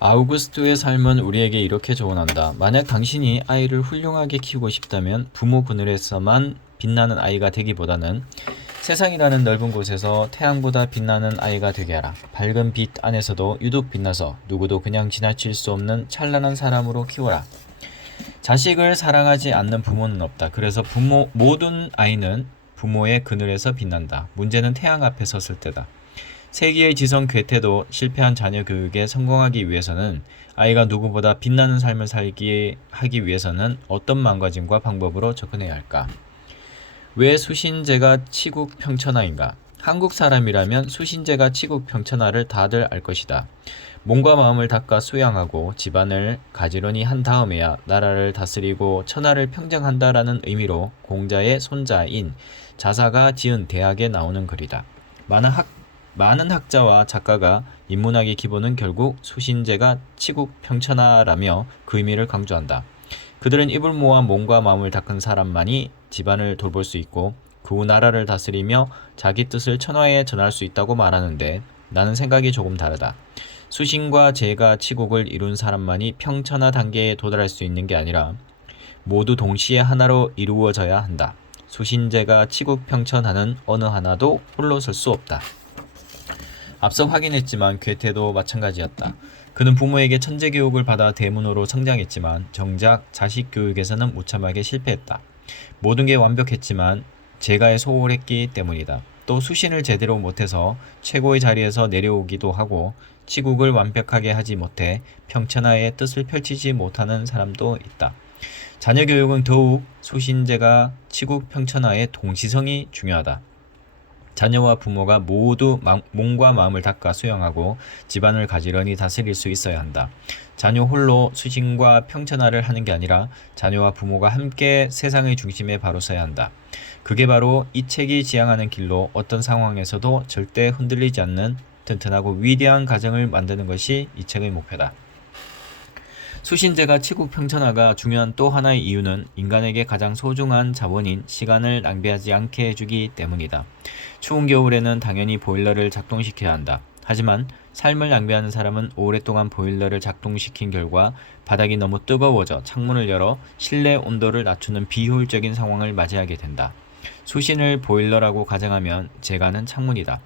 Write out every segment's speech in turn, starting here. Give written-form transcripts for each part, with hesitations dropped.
아우구스트의 삶은 우리에게 이렇게 조언한다. 만약 당신이 아이를 훌륭하게 키우고 싶다면 부모 그늘에서만 빛나는 아이가 되기보다는 세상이라는 넓은 곳에서 태양보다 빛나는 아이가 되게 하라. 밝은 빛 안에서도 유독 빛나서 누구도 그냥 지나칠 수 없는 찬란한 사람으로 키워라. 자식을 사랑하지 않는 부모는 없다. 그래서 모든 아이는 부모의 그늘에서 빛난다. 문제는 태양 앞에 섰을 때다. 세기의 지성 괴테도 실패한 자녀 교육에 성공하기 위해서는 아이가 누구보다 빛나는 삶을 살게 하기 위해서는 어떤 마음가짐과 방법으로 접근해야 할까? 왜 수신제가 치국 평천하인가? 한국 사람이라면 수신제가 치국 평천하를 다들 알 것이다. 몸과 마음을 닦아 수양하고 집안을 가지런히 한 다음에야 나라를 다스리고 천하를 평정한다라는 의미로 공자의 손자인 자사가 지은 대학에 나오는 글이다. 많은 학자와 작가가 인문학의 기본은 결국 수신제가 치국 평천하라며 그 의미를 강조한다. 그들은 입을 모아 몸과 마음을 닦은 사람만이 집안을 돌볼 수 있고 그 후 나라를 다스리며 자기 뜻을 천하에 전할 수 있다고 말하는데 나는 생각이 조금 다르다. 수신과 제가 치국을 이룬 사람만이 평천하 단계에 도달할 수 있는 게 아니라 모두 동시에 하나로 이루어져야 한다. 수신제가 치국 평천하는 어느 하나도 홀로 설 수 없다. 앞서 확인했지만 괴테도 마찬가지였다. 그는 부모에게 천재 교육을 받아 대문호로 성장했지만 정작 자식 교육에서는 무참하게 실패했다. 모든 게 완벽했지만 재가에 소홀했기 때문이다. 또 수신을 제대로 못해서 최고의 자리에서 내려오기도 하고 치국을 완벽하게 하지 못해 평천하의 뜻을 펼치지 못하는 사람도 있다. 자녀 교육은 더욱 수신제가 치국 평천하의 동시성이 중요하다. 자녀와 부모가 모두 몸과 마음을 닦아 수양하고 집안을 가지런히 다스릴 수 있어야 한다. 자녀 홀로 수신과 평천하를 하는 게 아니라 자녀와 부모가 함께 세상의 중심에 바로 서야 한다. 그게 바로 이 책이 지향하는 길로 어떤 상황에서도 절대 흔들리지 않는 튼튼하고 위대한 가정을 만드는 것이 이 책의 목표다. 수신제가 치국 평천하가 중요한 또 하나의 이유는 인간에게 가장 소중한 자원인 시간을 낭비하지 않게 해주기 때문이다. 추운 겨울에는 당연히 보일러를 작동시켜야 한다. 하지만 삶을 낭비하는 사람은 오랫동안 보일러를 작동시킨 결과 바닥이 너무 뜨거워져 창문을 열어 실내 온도를 낮추는 비효율적인 상황을 맞이하게 된다. 수신을 보일러라고 가정하면 제가는 창문이다.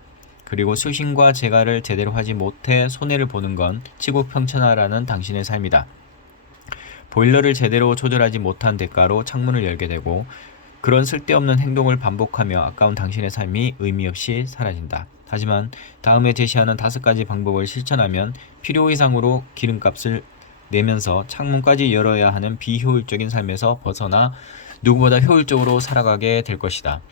그리고 수신과 제가를 제대로 하지 못해 손해를 보는 건 치국 평천하라는 당신의 삶이다. 보일러를 제대로 조절하지 못한 대가로 창문을 열게 되고 그런 쓸데없는 행동을 반복하며 아까운 당신의 삶이 의미 없이 사라진다. 하지만 다음에 제시하는 5가지 방법을 실천하면 필요 이상으로 기름값을 내면서 창문까지 열어야 하는 비효율적인 삶에서 벗어나 누구보다 효율적으로 살아가게 될 것이다.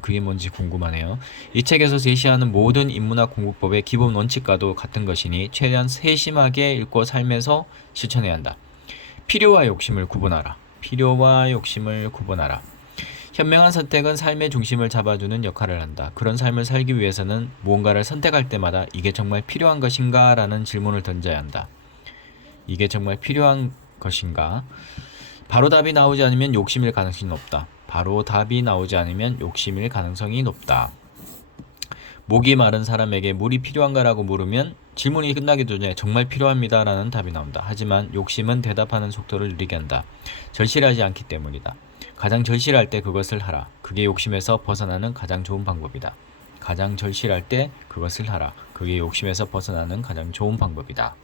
그게 뭔지 궁금하네요. 이 책에서 제시하는 모든 인문학 공부법의 기본 원칙과도 같은 것이니 최대한 세심하게 읽고 삶에서 실천해야 한다. 필요와 욕심을 구분하라. 필요와 욕심을 구분하라. 현명한 선택은 삶의 중심을 잡아주는 역할을 한다. 그런 삶을 살기 위해서는 무언가를 선택할 때마다 이게 정말 필요한 것인가? 라는 질문을 던져야 한다. 이게 정말 필요한 것인가? 바로 답이 나오지 않으면 욕심일 가능성이 높다. 바로 답이 나오지 않으면 욕심일 가능성이 높다. 목이 마른 사람에게 물이 필요한가라고 물으면 질문이 끝나기도 전에 정말 필요합니다 라는 답이 나온다. 하지만 욕심은 대답하는 속도를 느리게 한다. 절실하지 않기 때문이다. 가장 절실할 때 그것을 하라. 그게 욕심에서 벗어나는 가장 좋은 방법이다. 가장 절실할 때 그것을 하라. 그게 욕심에서 벗어나는 가장 좋은 방법이다.